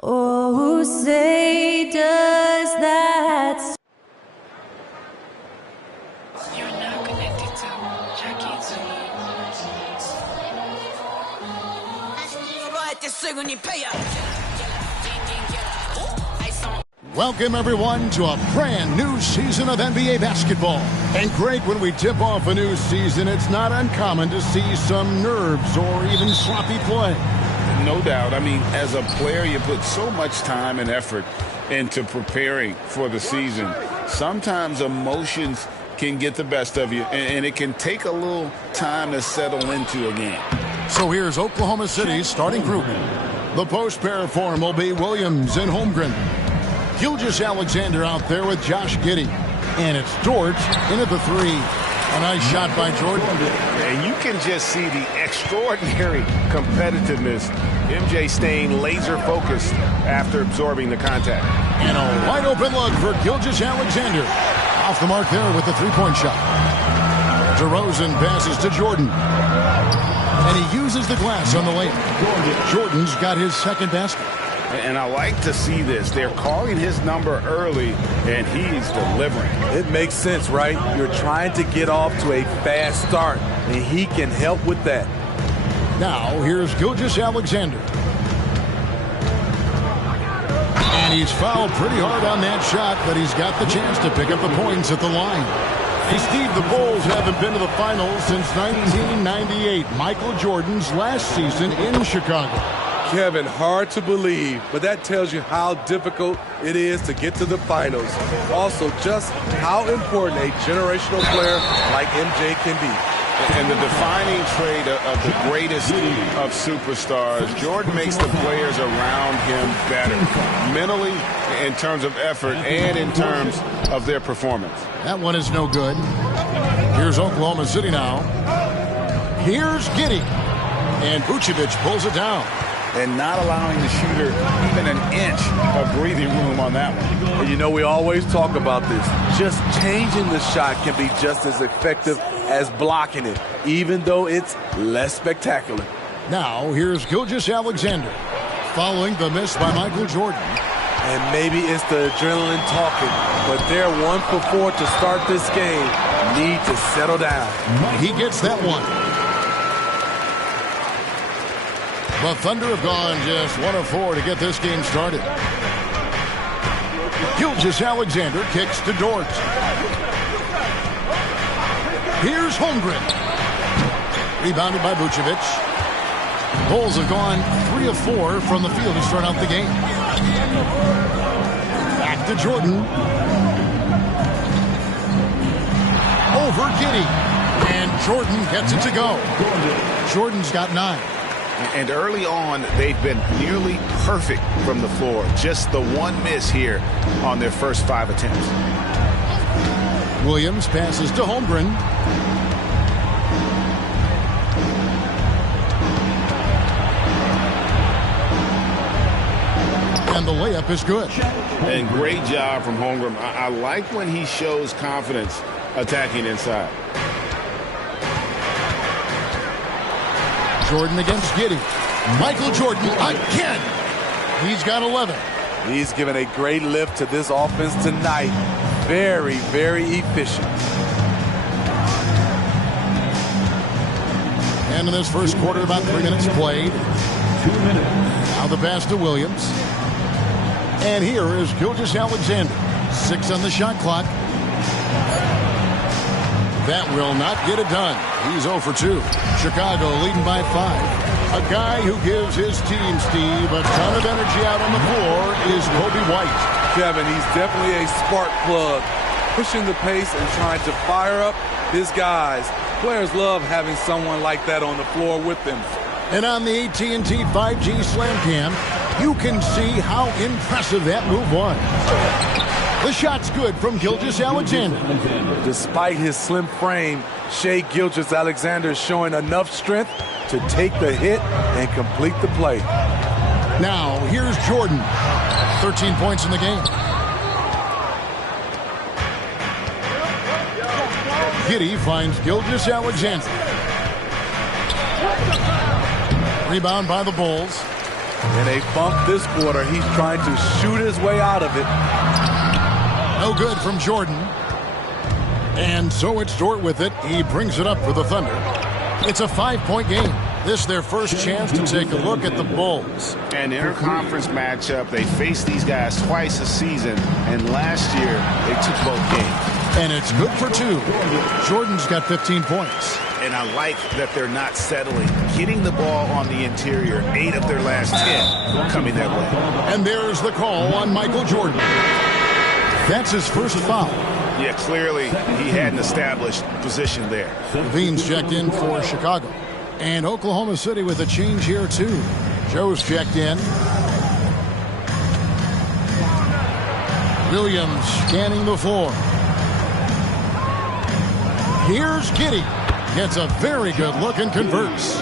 Oh, say does that. You're now connected to Jackie Zulu. Welcome, everyone, to a brand new season of NBA basketball. And great, when we tip off a new season, it's not uncommon to see some nerves or even sloppy play. No doubt. I mean, as a player, you put so much time and effort into preparing for the season. Sometimes emotions can get the best of you, and it can take a little time to settle into a game. So here's Oklahoma City's starting group. The post pair form will be Williams and Holmgren. Gilgeous-Alexander out there with Josh Giddey. And it's George in at the three. A nice shot by Jordan. And you can just see the extraordinary competitiveness. MJ staying laser focused after absorbing the contact. And a wide open look for Gilgeous-Alexander. Off the mark there with the three-point shot. DeRozan passes to Jordan. And he uses the glass on the layup. Jordan's got his second basket. And I like to see this. They're calling his number early, and he's delivering. It makes sense, right? You're trying to get off to a fast start, and he can help with that. Now, here's Gilgeous-Alexander. And he's fouled pretty hard on that shot, but he's got the chance to pick up the points at the line. Hey, Steve, the Bulls haven't been to the finals since 1998, Michael Jordan's last season in Chicago. Kevin, hard to believe, but that tells you how difficult it is to get to the finals. Also, just how important a generational player like MJ can be. And the defining trait of the greatest of superstars, Jordan makes the players around him better, mentally, in terms of effort, and in terms of their performance. That one is no good. Here's Oklahoma City now. Here's Giddey. And Vucevic pulls it down. And not allowing the shooter even an inch of breathing room on that one. And you know, we always talk about this. Just changing the shot can be just as effective as blocking it, even though it's less spectacular. Now, here's Gilgeous-Alexander, following the miss by Michael Jordan. And maybe it's the adrenaline talking, but they're 1 for 4 to start this game. Need to settle down. He gets that one. The Thunder have gone just 1 of 4 to get this game started. Gilgeous-Alexander kicks to Dort. Here's Holmgren. Rebounded by Vucevic. Bulls have gone 3 of 4 from the field to start out the game. Back to Jordan. Over Giddey. And Jordan gets it to go. Jordan's got 9. And early on, they've been nearly perfect from the floor. Just the one miss here on their first 5 attempts. Williams passes to Holmgren. And the layup is good. And great job from Holmgren. I like when he shows confidence attacking inside. Jordan against Giddey. Michael Jordan again. He's got 11. He's given a great lift to this offense tonight. Very, very efficient. And in this first quarter, about 3 minutes played. 2 minutes. Now the pass to Williams. And here is Gilgeous-Alexander. 6 on the shot clock. That will not get it done. He's 0 for 2. Chicago leading by 5. A guy who gives his team, Steve, a ton of energy out on the floor is Coby White. Kevin, he's definitely a spark plug, pushing the pace and trying to fire up his guys. Players love having someone like that on the floor with them. And on the AT&T 5G Slam Cam, you can see how impressive that move was. The shot's good from Gilgeous-Alexander. Despite his slim frame, Shai Gilgeous-Alexander is showing enough strength to take the hit and complete the play. Now, here's Jordan. 13 points in the game. Giddey finds Gilgeous-Alexander. Rebound by the Bulls. In a funk this quarter, he's trying to shoot his way out of it. No good from Jordan. And so it's Dort with it. He brings it up for the Thunder. It's a 5-point game. This their first chance to take a look at the Bulls. An interconference matchup. They face these guys twice a season, and last year they took both games. And it's good for 2. Jordan's got 15 points. And I like that they're not settling. Getting the ball on the interior, 8 of their last 10 coming that way. And there's the call on Michael Jordan. That's his first foul. Yeah, clearly he had an established position there. Levine's checked in for Chicago. And Oklahoma City with a change here, too. Joe's checked in. Williams scanning the floor. Here's Giddey. Gets a very good look and converts.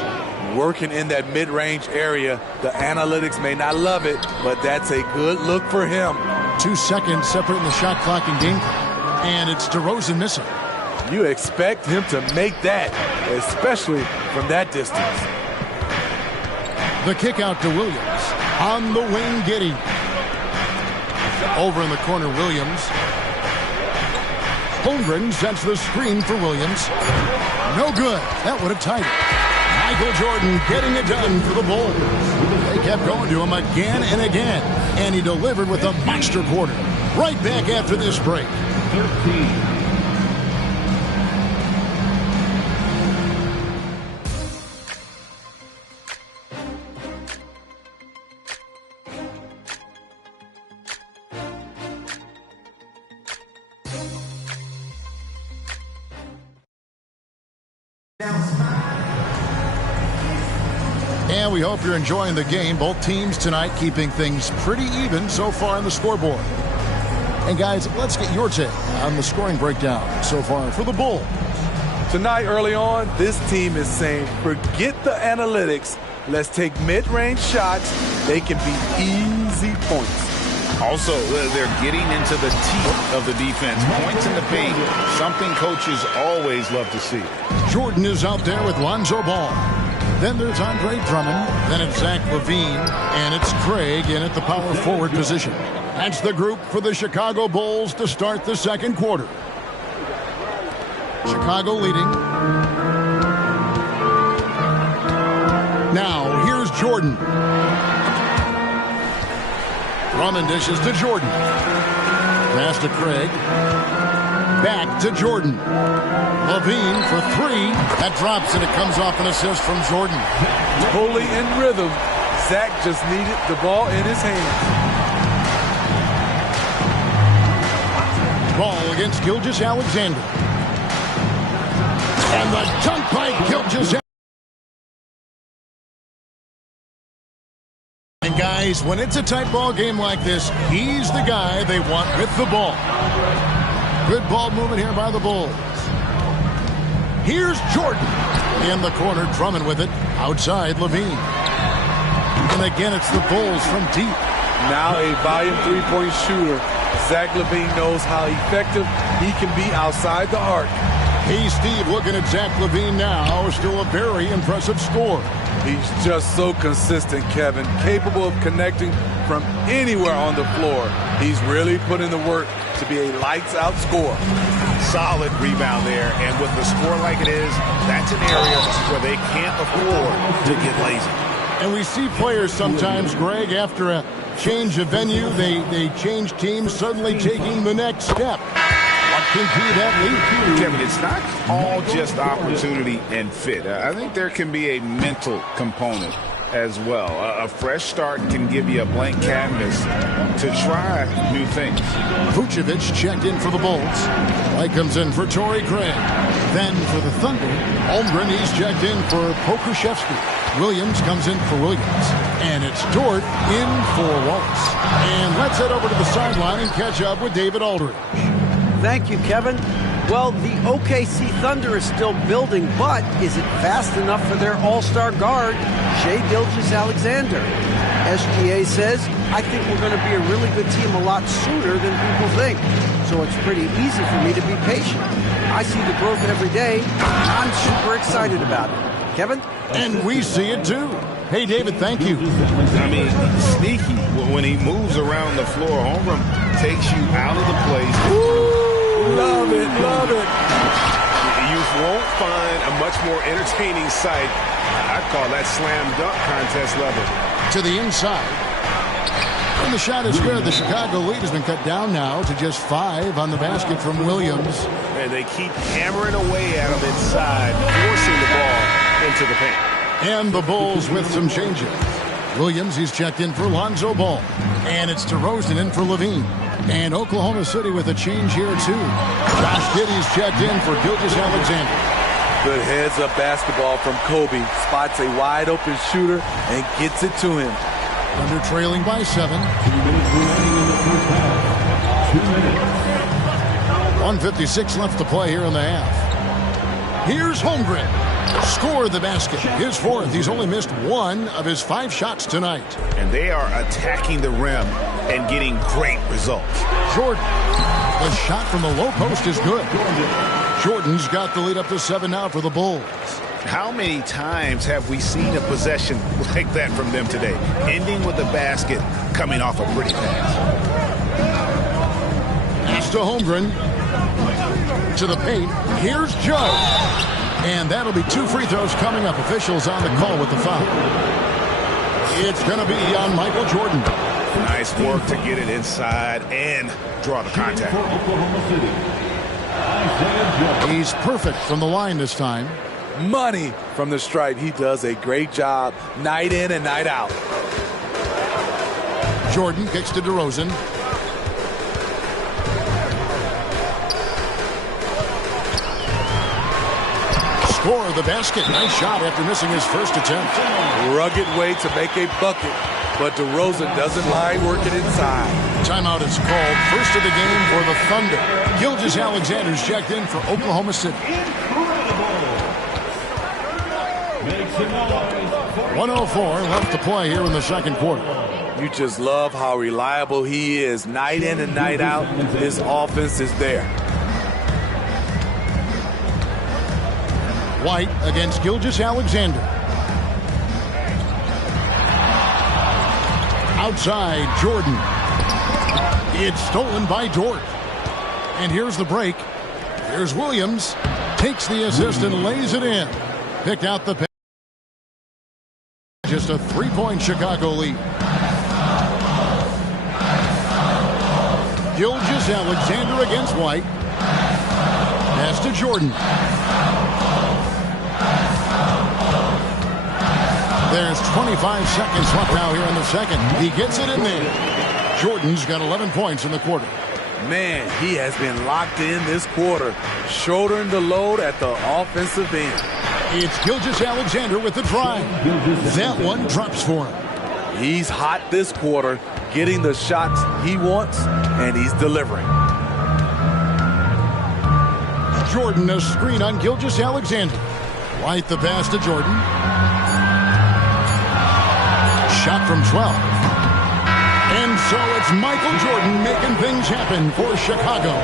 Working in that mid-range area. The analytics may not love it, but that's a good look for him. 2 seconds separating the shot clock and game clock. And it's DeRozan missing. You expect him to make that, especially from that distance. The kick out to Williams. On the wing, Giddey. Over in the corner, Williams. Holmgren sets the screen for Williams. No good. That would have tied it. Michael Jordan getting it done for the Bulls. They kept going to him again and again. And he delivered with a monster quarter. Right back after this break. 13. And we hope you're enjoying the game. Both teams tonight keeping things pretty even so far on the scoreboard. And guys, let's get your take on the scoring breakdown so far for the Bulls. Tonight, early on, this team is saying, forget the analytics. Let's take mid-range shots. They can be easy points. Also, they're getting into the teeth of the defense. Points in the paint, something coaches always love to see. Jordan is out there with Lonzo Ball. Then there's Andre Drummond. Then it's Zach LaVine. And it's Craig in at the power forward position. That's the group for the Chicago Bulls to start the second quarter. Chicago leading. Now, here's Jordan. Drummond dishes to Jordan. Pass to Craig. Back to Jordan. LaVine for 3. That drops and it comes off an assist from Jordan. Totally in rhythm. Zach just needed the ball in his hands. Ball against Gilgeous-Alexander. And the dunk by Gilgeous-Alexander. And guys, when it's a tight ball game like this, he's the guy they want with the ball. Good ball movement here by the Bulls. Here's Jordan. In the corner, Drummond with it. Outside, LaVine. And again, it's the Bulls from deep. Now a volume three-point shooter. Zach LaVine knows how effective he can be outside the arc. Hey, Steve, looking at Zach LaVine now. Still a very impressive score. He's just so consistent, Kevin. Capable of connecting from anywhere on the floor. He's really put in the work to be a lights-out scorer. Solid rebound there, and with the score like it is, that's an area where they can't afford to get lazy. And we see players sometimes, Greg, after a change of venue, they change teams, suddenly taking the next step. What can be that lead? Kevin, it's not all just opportunity and fit. I think there can be a mental component as well. A fresh start can give you a blank canvas to try new things. Vucevic checked in for the Bulls. White comes in for Torrey Craig. Then for the Thunder, Holmgren, he's checked in for Pokusevski. Williams comes in for Williams. And it's Dort in for Wallace. And let's head over to the sideline and catch up with David Aldridge. Thank you, Kevin. Well, the OKC Thunder is still building, but is it fast enough for their all-star guard, Shai Gilgeous-Alexander? SGA says, I think we're going to be a really good team a lot sooner than people think. So it's pretty easy for me to be patient. I see the growth every day. I'm super excited about it. Kevin? And we see it too. Hey, David, thank you. I mean, sneaky. When he moves around the floor, Holmgren takes you out of the place. Ooh, love it, love it. You won't find a much more entertaining sight. I call that slam dunk contest level. To the inside. And the shot is good. The Chicago lead has been cut down now to just 5 on the basket from Williams. And they keep hammering away at him inside, forcing the ball into the paint. And the Bulls with some changes. Williams, he's checked in for Lonzo Ball. And it's DeRozan in for Levine. And Oklahoma City with a change here, too. Josh Giddey's checked in for Gilgeous-Alexander. Good heads-up basketball from Kobe. Spots a wide-open shooter and gets it to him. Under trailing by 7. 1:56 left to play here in the half. Here's Holmgren. Scored the basket. His 4th. He's only missed 1 of his 5 shots tonight. And they are attacking the rim and getting great results. Jordan. The shot from the low post is good. Jordan's got the lead up to 7 now for the Bulls. How many times have we seen a possession like that from them today? Ending with a basket, coming off a pretty pass. Pass to Holmgren. To the paint. Here's Joe. And that'll be 2 free throws coming up. Officials on the call with the foul. It's going to be on Michael Jordan. Nice work to get it inside and draw the contact. He's perfect from the line this time. Money from the stripe. He does a great job night in and night out. Jordan kicks to DeRozan. Score the basket. Nice shot after missing his first attempt. Rugged way to make a bucket, but DeRozan doesn't mind working inside. Timeout is called. First of the game for the Thunder. Gilgeous-Alexander's checked in for Oklahoma City. 1:04 left to play here in the second quarter. You just love how reliable he is. Night in and night out, his offense is there. White against Gilgeous-Alexander. Outside, Jordan. It's stolen by Dort. And here's the break. Here's Williams. Takes the assist and lays it in. Picked out the pass. Just a 3-point Chicago lead. Gilgeous-Alexander against White. Pass to Jordan. There's 25 seconds left now here in the second. He gets it in there. Jordan's got 11 points in the quarter. Man, he has been locked in this quarter, shouldering the load at the offensive end. It's Gilgeous-Alexander with the drive. That one drops for him. He's hot this quarter, getting the shots he wants, and he's delivering. Jordan, a screen on Gilgeous-Alexander. White the pass to Jordan. Shot from 12. And so it's Michael Jordan making things happen for Chicago.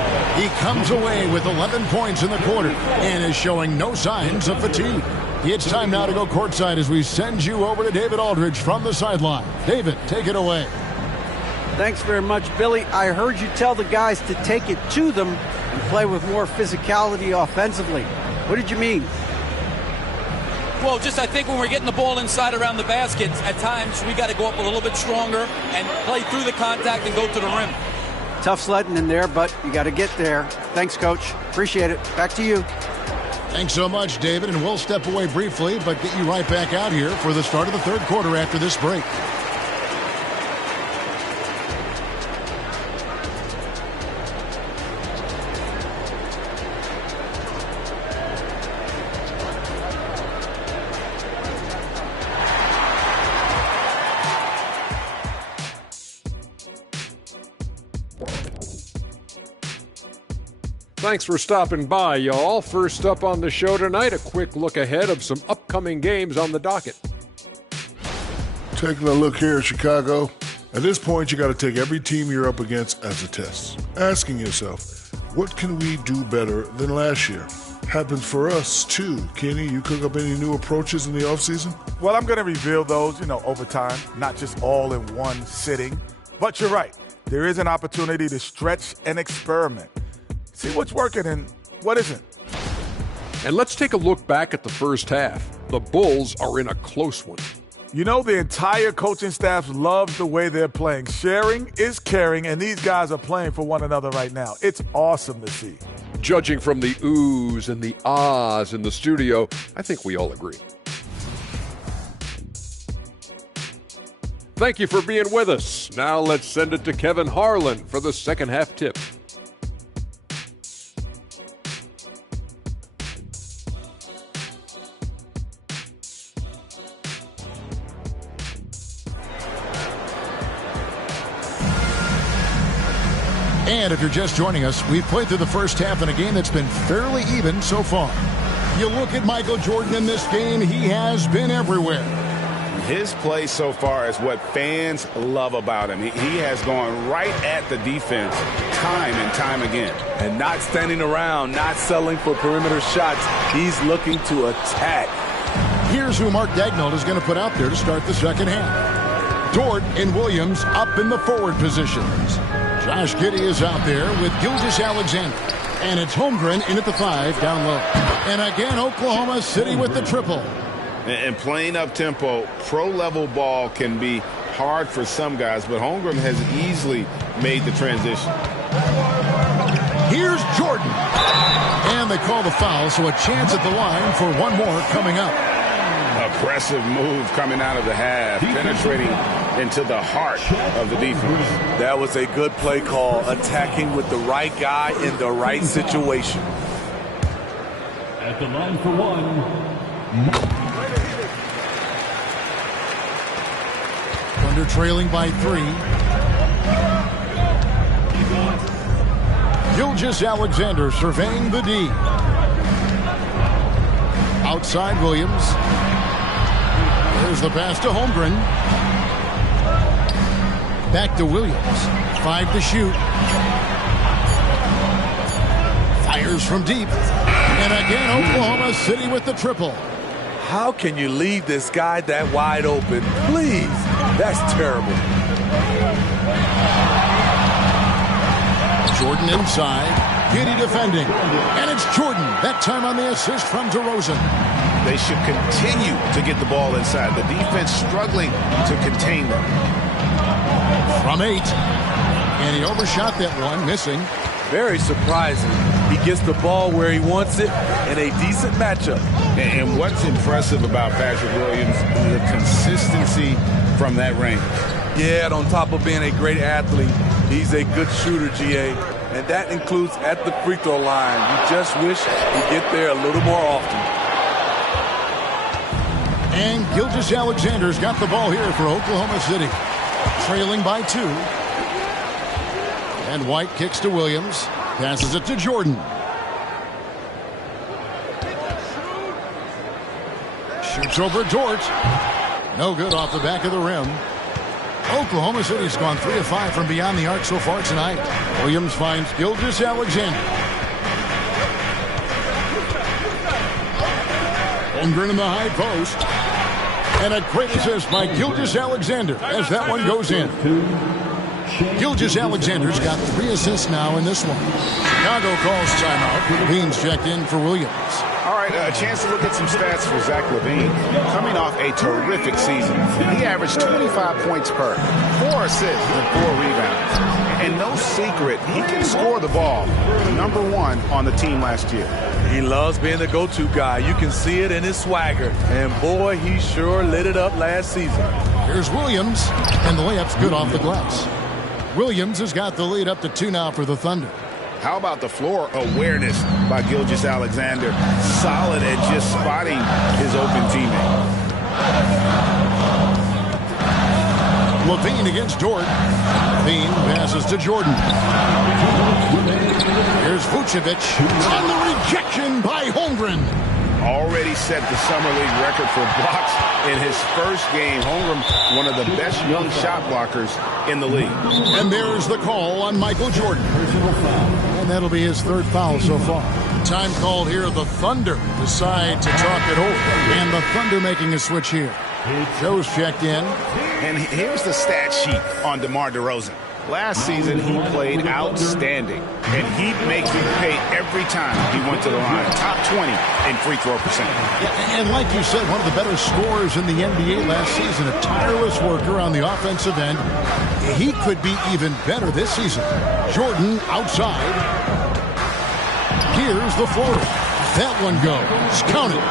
He comes away with 11 points in the quarter and is showing no signs of fatigue. It's time now to go courtside as we send you over to David Aldridge from the sideline. David, take it away. Thanks very much, Billy. I heard you tell the guys to take it to them and play with more physicality offensively. What did you mean? Well, just I think when we're getting the ball inside around the baskets, at times we got to go up a little bit stronger and play through the contact and go to the rim. Tough sledding in there, but you got to get there. Thanks, Coach. Appreciate it. Back to you. Thanks so much, David, and we'll step away briefly, but get you right back out here for the start of the third quarter after this break. Thanks for stopping by, y'all. First up on the show tonight, a quick look ahead of some upcoming games on the docket. Taking a look here at Chicago, at this point you got to take every team you're up against as a test. Asking yourself, what can we do better than last year? happens for us, too. Kenny, you cook up any new approaches in the offseason? Well, I'm going to reveal those, over time, not just all in one sitting. But you're right. There is an opportunity to stretch and experiment. See what's working and what isn't. And let's take a look back at the first half. The Bulls are in a close one. The entire coaching staff loves the way they're playing. Sharing is caring, and these guys are playing for one another right now. It's awesome to see. Judging from the oohs and the ahs in the studio, I think we all agree. Thank you for being with us. Now let's send it to Kevin Harlan for the second half tip. And if you're just joining us, we've played through the first half in a game that's been fairly even so far. You look at Michael Jordan in this game, he has been everywhere. His play so far is what fans love about him. He has gone right at the defense time and time again. And not standing around, not settling for perimeter shots. He's looking to attack. Here's who Mark Daigneault is going to put out there to start the second half. Dort and Williams up in the forward positions. Josh Giddey is out there with Gilgeous-Alexander. And it's Holmgren in at the 5 down low. And again, Oklahoma City with the triple. And playing up-tempo, pro-level ball can be hard for some guys, but Holmgren has easily made the transition. Here's Jordan. And they call the foul, so a chance at the line for one more coming up. Aggressive move coming out of the half, penetrating into the heart of the defense. That was a good play call, attacking with the right guy in the right situation. At the line for one. Thunder trailing by 3. Gilgeous-Alexander surveying the D. Outside Williams. There's the pass to Holmgren. Back to Williams. 5 to shoot. Fires from deep. And again, Oklahoma City with the triple. How can you leave this guy that wide open? Please. That's terrible. Jordan inside. Giddey defending. And it's Jordan. That time on the assist from DeRozan. They should continue to get the ball inside. The defense struggling to contain them. From 8. And he overshot that one, missing. Very surprising. He gets the ball where he wants it in a decent matchup. And what's impressive about Patrick Williams is the consistency from that range. Yeah, and on top of being a great athlete, he's a good shooter, GA. And that includes at the free throw line. You just wish he'd get there a little more often. And Gilgeous-Alexander's got the ball here for Oklahoma City. Trailing by 2. And White kicks to Williams. Passes it to Jordan. Shoots over Dort. No good off the back of the rim. Oklahoma City's gone 3 of 5 from beyond the arc so far tonight. Williams finds Gilgeous-Alexander. Holmgren in the high post. And a great assist by Gilgeous-Alexander as that one goes in. Gilgeous-Alexander's got 3 assists now in this one. Chicago calls timeout. Levine's checked in for Williams. All right, a chance to look at some stats for Zach LaVine. Coming off a terrific season, he averaged 25 points per, 4 assists, and 4 rebounds. And no secret, he can score the ball. #1 on the team last year. He loves being the go-to guy. You can see it in his swagger. And boy, he sure lit it up last season. Here's Williams, and the layup's good off the glass. Williams has got the lead up to 2 now for the Thunder. How about the floor awareness by Gilgeous-Alexander? Solid at just spotting his open teammate. LaVine against Dort. LaVine passes to Jordan. Here's Vucevic. And the rejection by Holmgren. Already set the Summer League record for blocks in his first game. Holmgren, one of the best young shot blockers in the league. And there's the call on Michael Jordan. And that'll be his 3rd foul so far. Time called here. The Thunder decide to talk it over. And the Thunder making a switch here. Joe's checked in. And here's the stat sheet on DeMar DeRozan. Last season, he played outstanding, and he'd make you pay every time he went to the line. Top 20 in free throw percentage. Yeah, and like you said, one of the better scorers in the NBA last season, a tireless worker on the offensive end. He could be even better this season. Jordan outside. Here's the floater. That one goes. Count it.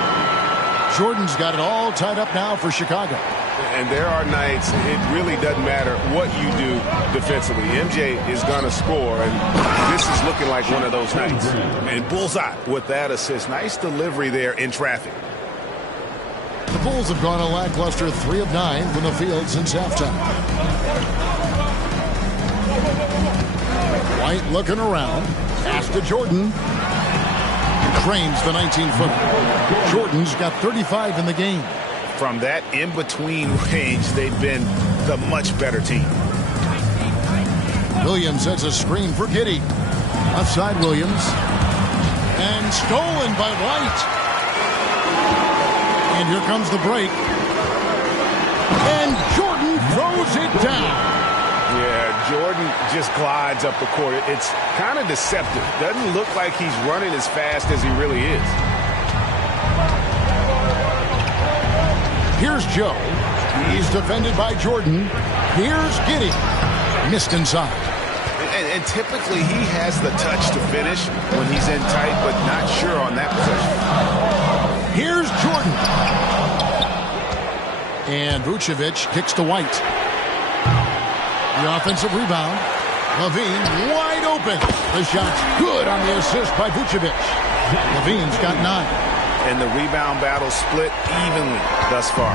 Jordan's got it all tied up now for Chicago. And there are nights it really doesn't matter what you do defensively. MJ is going to score, and this is looking like one of those nights. And bullseye with that assist. Nice delivery there in traffic. The Bulls have gone a lackluster 3 of 9 from the field since halftime. White looking around. Pass to Jordan. Trains the 19-footer. Jordan's got 35 in the game. From that in-between range, they've been the much better team. Williams sets a screen for Giddey. Left side Williams. And stolen by White. And here comes the break. And Jordan throws it down. Yeah, Jordan just glides up the court. It's kind of deceptive. Doesn't look like he's running as fast as he really is. Here's Joe. He's defended by Jordan. Here's Giddey. Missed inside. And typically he has the touch to finish when he's in tight, but not sure on that possession. Here's Jordan. And Vucevic kicks to White. The offensive rebound. Levine wide open. The shot's good on the assist by Vucevic. Levine's got 9. And the rebound battle split evenly thus far.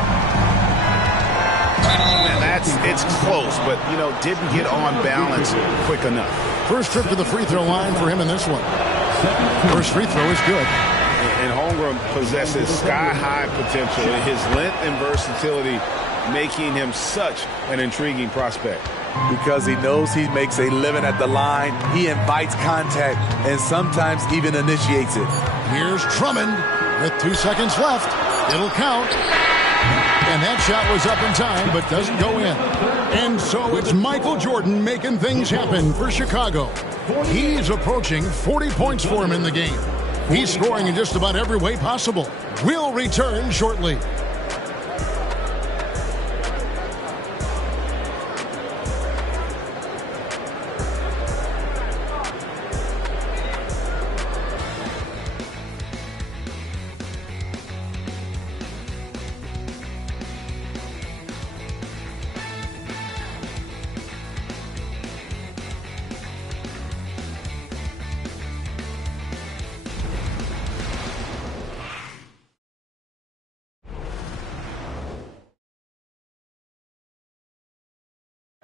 And it's close, but, didn't get on balance quick enough. First trip to the free throw line for him in this one. First free throw is good. And Holmgren possesses sky-high potential. His length and versatility making him such an intriguing prospect. Because he knows he makes a living at the line, he invites contact and sometimes even initiates it. Here's Drummond. With 2 seconds left, it'll count. And that shot was up in time, but doesn't go in. And so it's Michael Jordan making things happen for Chicago. He's approaching 40 points for him in the game. He's scoring in just about every way possible. We'll return shortly.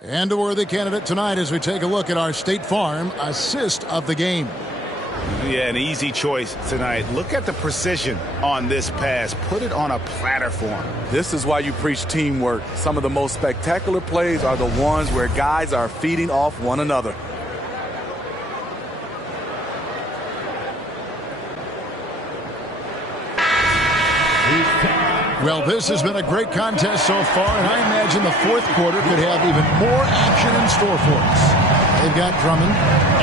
And a worthy candidate tonight as we take a look at our State Farm assist of the game. Yeah, an easy choice tonight. Look at the precision on this pass. Put it on a platter for him. This is why you preach teamwork. Some of the most spectacular plays are the ones where guys are feeding off one another. Well, this has been a great contest so far, and I imagine the fourth quarter could have even more action in store for us. They've got Drummond,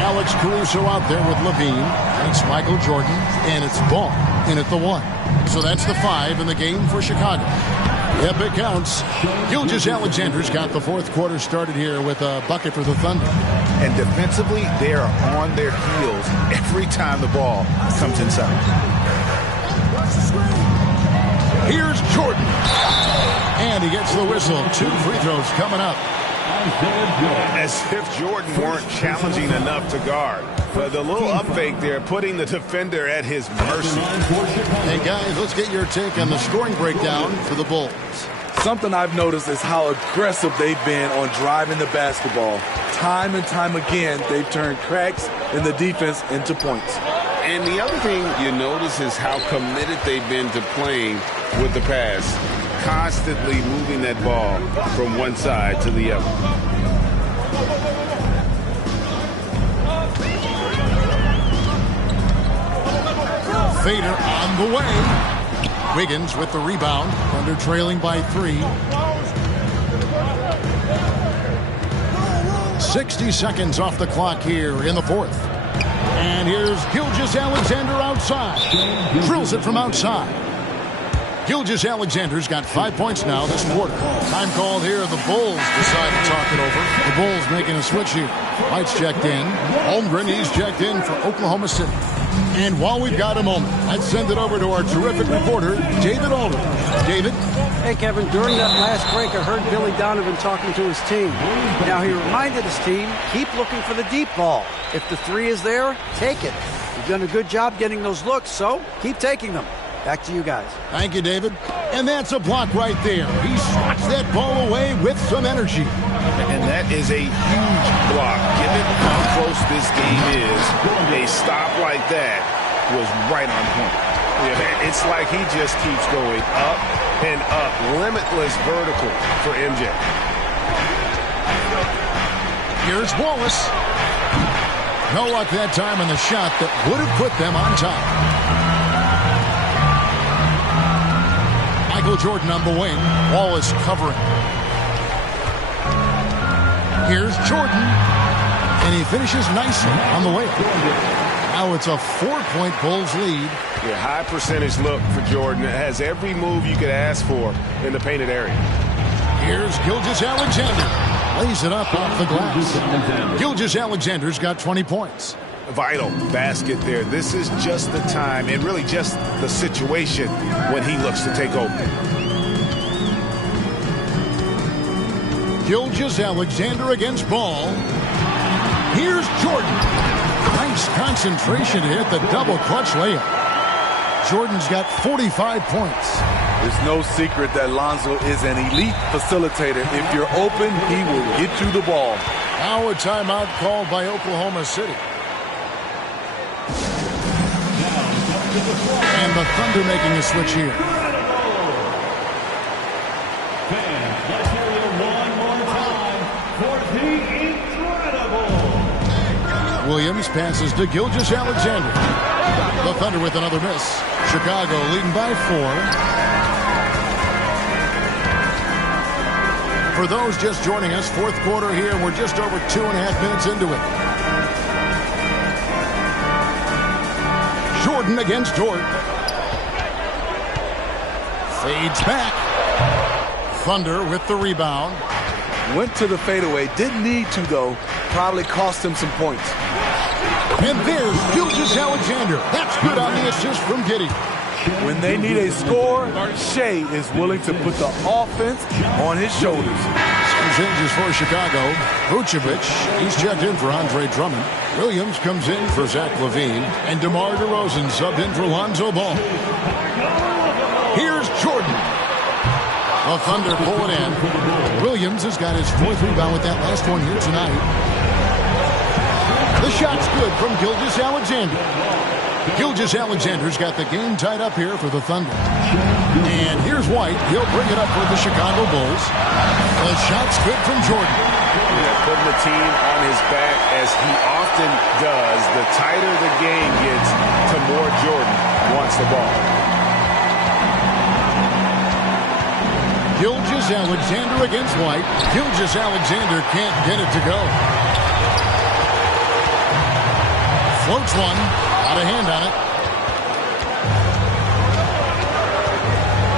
Alex Caruso out there with Levine, and it's Michael Jordan, and it's Ball in at the 1. So that's the 5 in the game for Chicago. Yep, it counts. Gilgeous-Alexander's got the fourth quarter started here with a bucket for the Thunder. And defensively, they are on their heels every time the ball comes inside. Here's Jordan. And he gets the whistle. 2 free throws coming up. As if Jordan weren't challenging enough to guard. But the little up fake there, putting the defender at his mercy. Hey, guys, let's get your take on the scoring breakdown for the Bulls. Something I've noticed is how aggressive they've been on driving the basketball. Time and time again, they've turned cracks in the defense into points. And the other thing you notice is how committed they've been to playing with the pass, constantly moving that ball from one side to the other. fader on the way. Wiggins with the rebound. Thunder trailing by 3. 60 seconds off the clock here in the fourth. And here's Gilgeous-Alexander outside. Drills it from outside. Gilgeous-Alexander's got 5 points now this quarter. Time called here. The Bulls decide to talk it over. The Bulls making a switch here. White's checked in. Holmgren, he's checked in for Oklahoma City. And while we've got a moment, let's send it over to our terrific reporter, David Aldridge. David? Hey, Kevin, during that last break, I heard Billy Donovan talking to his team. Now, he reminded his team, keep looking for the deep ball. If the 3 is there, take it. You've done a good job getting those looks, so keep taking them. Back to you guys. Thank you, David. And that's a block right there. He swats that ball away with some energy. And that is a huge block. Given how close this game is, a stop like that was right on point. Yeah, it's like he just keeps going up and up. Limitless vertical for MJ. Here's Wallace. No luck that time on the shot that would have put them on top. Michael Jordan on the wing. Wallace covering. Here's Jordan. And he finishes nicely on the layup. Now it's a 4-point Bulls lead. Yeah, high percentage look for Jordan. It has every move you could ask for in the painted area. Here's Gilgeous-Alexander. Lays it up off the glass. Gilgeous-Alexander's got 20 points. Vital basket there. This is just the time and really just the situation when he looks to take over. Gilgeous-Alexander against Ball. Here's Jordan. Nice concentration to hit the double clutch layup. Jordan's got 45 points. There's no secret that Lonzo is an elite facilitator. If you're open, he will get you the ball. Now a timeout called by Oklahoma City. And the Thunder making a switch here. Fans, let's hear it one more time for the Incredible. Williams passes to Gilgeous-Alexander. The Thunder with another miss. Chicago leading by 4. For those just joining us, fourth quarter here. We're just over 2.5 minutes into it. Jordan against Dort. Fades back. Thunder with the rebound. Went to the fadeaway. Didn't need to, though. Probably cost him some points. And there's Gilgeous-Alexander. That's good on the assist from Giddey. When they need a score, Shea is willing to put the offense on his shoulders. Some changes for Chicago. Vucevic, he's checked in for Andre Drummond. Williams comes in for Zach LaVine. And DeMar DeRozan subbed in for Lonzo Ball. Here's Jordan. The Thunder pull it in. Williams has got his 4th rebound with that last one here tonight. The shot's good from Gilgeous-Alexander. Gilgeous-Alexander's got the game tied up here for the Thunder. And here's White. He'll bring it up for the Chicago Bulls. The shot's good from Jordan. Putting the team on his back as he often does. The tighter the game gets, the more Jordan wants the ball. Gilgeous-Alexander against White. Gilgeous-Alexander can't get it to go. Floats one. Got a hand on it.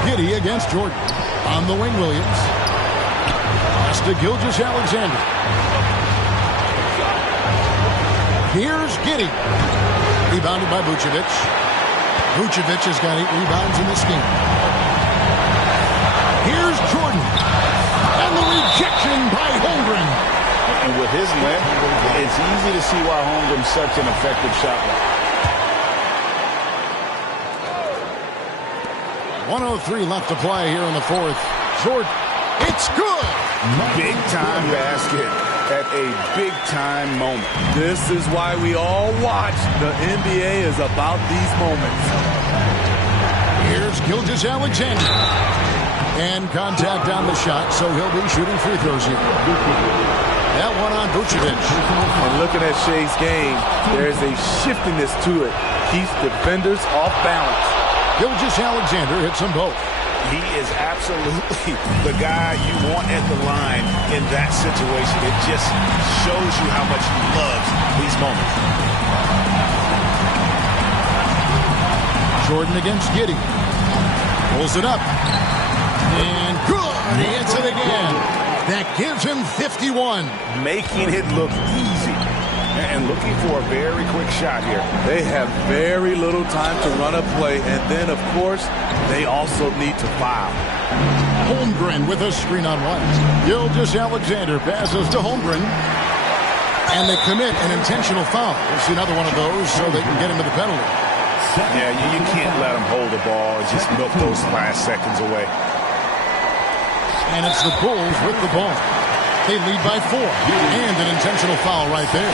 Giddey against Jordan. On the wing, Williams. Pass to Gilgeous-Alexander. Here's Giddey. Rebounded by Vucevic. Vucevic has got 8 rebounds in this game. Here's Jordan. And the rejection by Holmgren. And with his length, it's easy to see why Holmgren's such an effective shot blocker. 1:03 left to play here in the fourth. Jordan, it's good. Big time basket at a big time moment. This is why we all watch. The NBA is about these moments. Here's Gilgeous-Alexander. And contact on the shot, so he'll be shooting free throws here. That one on Vucevic. And looking at Shea's game, there's a shiftiness to it. Keeps defenders off balance. Gilgeous-Alexander hits them both. He is absolutely the guy you want at the line in that situation. It just shows you how much he loves these moments. Jordan against Giddey. Pulls it up. And good. He hits it again. That gives him 51. Making it look easy. And looking for a very quick shot here. They have very little time to run a play, and then, of course, they also need to foul. Holmgren with a screen on one. Gilgeous-Alexander passes to Holmgren. And they commit an intentional foul. We'll see another one of those so they can get into the penalty. Yeah, you can't let them hold the ball and just milk those last seconds away. And it's the Bulls with the ball. They lead by 4. And an intentional foul right there.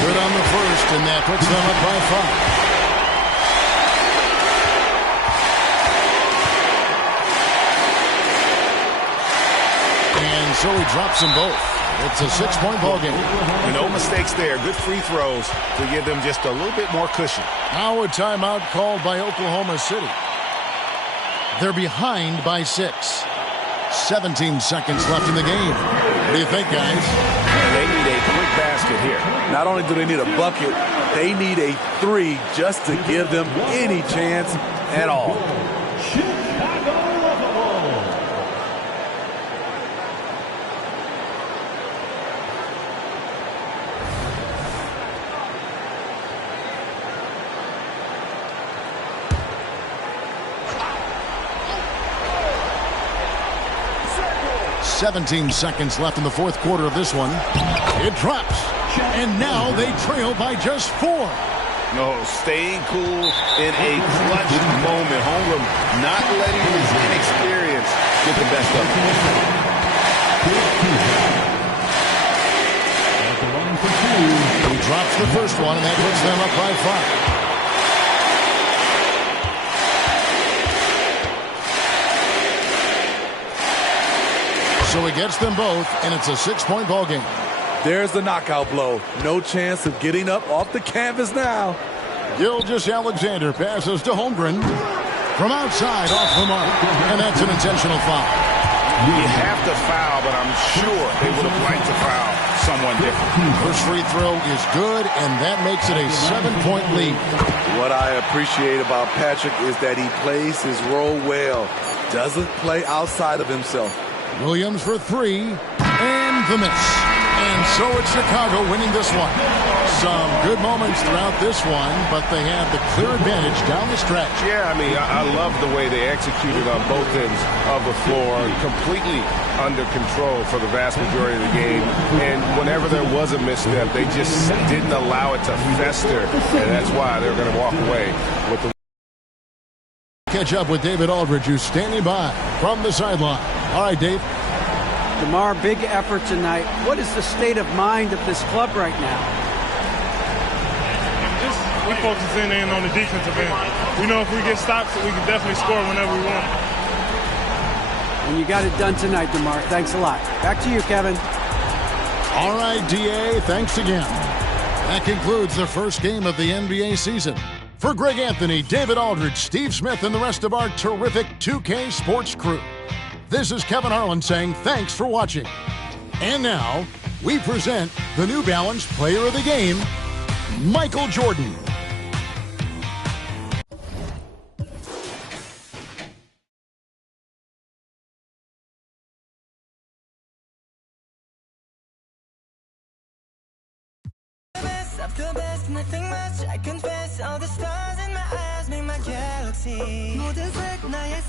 Good on the first, and that puts them up by 5. And so he drops them both. It's a 6-point ball game. No mistakes there. Good free throws to give them just a little bit more cushion. Now a timeout called by Oklahoma City. They're behind by 6. 17 seconds left in the game. What do you think, guys? They need a quick basket here. Not only do they need a bucket, they need a 3 just to give them any chance at all. .17 seconds left in the fourth quarter of this one. It drops. And now they trail by just 4. No, staying cool in a clutch moment. Holmgren not letting his inexperience get the best of him. He drops the first one, and that puts them up by 5. So he gets them both, and it's a 6-point ball game. There's the knockout blow. No chance of getting up off the canvas now. Gilgeous-Alexander passes to Holmgren. From outside, off the mark. And that's an intentional foul. You have to foul, but I'm sure they would have liked to foul someone different. First free throw is good, and that makes it a 7-point lead. What I appreciate about Patrick is that he plays his role well. Doesn't play outside of himself. Williams for 3, and the miss. And so it's Chicago winning this one. Some good moments throughout this one, but they have the clear advantage down the stretch. Yeah, I mean, I love the way they executed on both ends of the floor, completely under control for the vast majority of the game. And whenever there was a misstep, they just didn't allow it to fester, and that's why they're going to walk away with the Catch up with David Aldridge, who's standing by from the sideline. All right, Dave. DeMar, big effort tonight. What is the state of mind of this club right now? We focusing in on the defensive end. We know if we get stops, we can definitely score whenever we want. And you got it done tonight, DeMar. Thanks a lot. Back to you, Kevin. All right, DA, thanks again. That concludes the first game of the NBA season. For Greg Anthony, David Aldridge, Steve Smith, and the rest of our terrific 2K Sports crew, this is Kevin Harlan saying thanks for watching. And now, we present the New Balance Player of the Game, Michael Jordan. The best, nothing much, I confess. All the stars in my eyes make my galaxy. 모든 색 나의